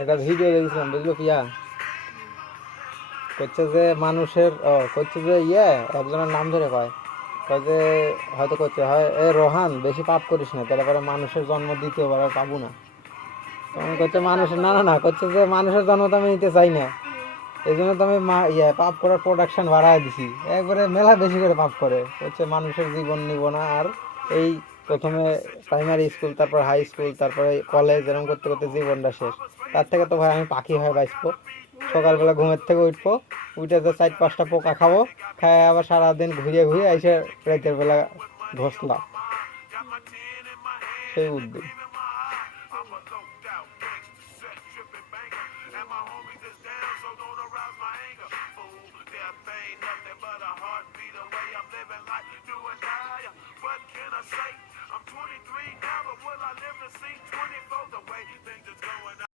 একটা ভিডিও দেখছিলাম, বুঝলো পিয়া, করছে যে মানুষের করছে যে একজনের নাম ধরে কয়, কয় যে হয়তো করছে হয় এ রোহান বেশি পাপ করিস না, তাহলে পরে মানুষের জন্ম দ্বিতীয়বার আর পাবো না। তখন করছে মানুষের না না না, করছে যে মানুষের জন্ম তো আমি নিতে চাই না, এই জন্য তো আমি পাপ করার প্রোডাকশন বাড়ায় দিছি, একবারে মেলা বেশি করে পাপ করে। হচ্ছে মানুষের জীবন নিব না আর, এই প্রথমে প্রাইমারি স্কুল, তারপর হাই স্কুল, তারপরে কলেজ, এরকম করতে করতে জীবনটা শেষ। তার থেকে তো ভাই আমি পাখি হয়ে বাঁচবো, সকালবেলা ঘুমের থেকে উঠবো, উঠে তো 4-5টা পোকা খাবো, খায় আবার সারাদিন ঘুরিয়ে ঘুরিয়ে এসে রাতের বেলা ঘষলাম, সেই উদ্যোগ।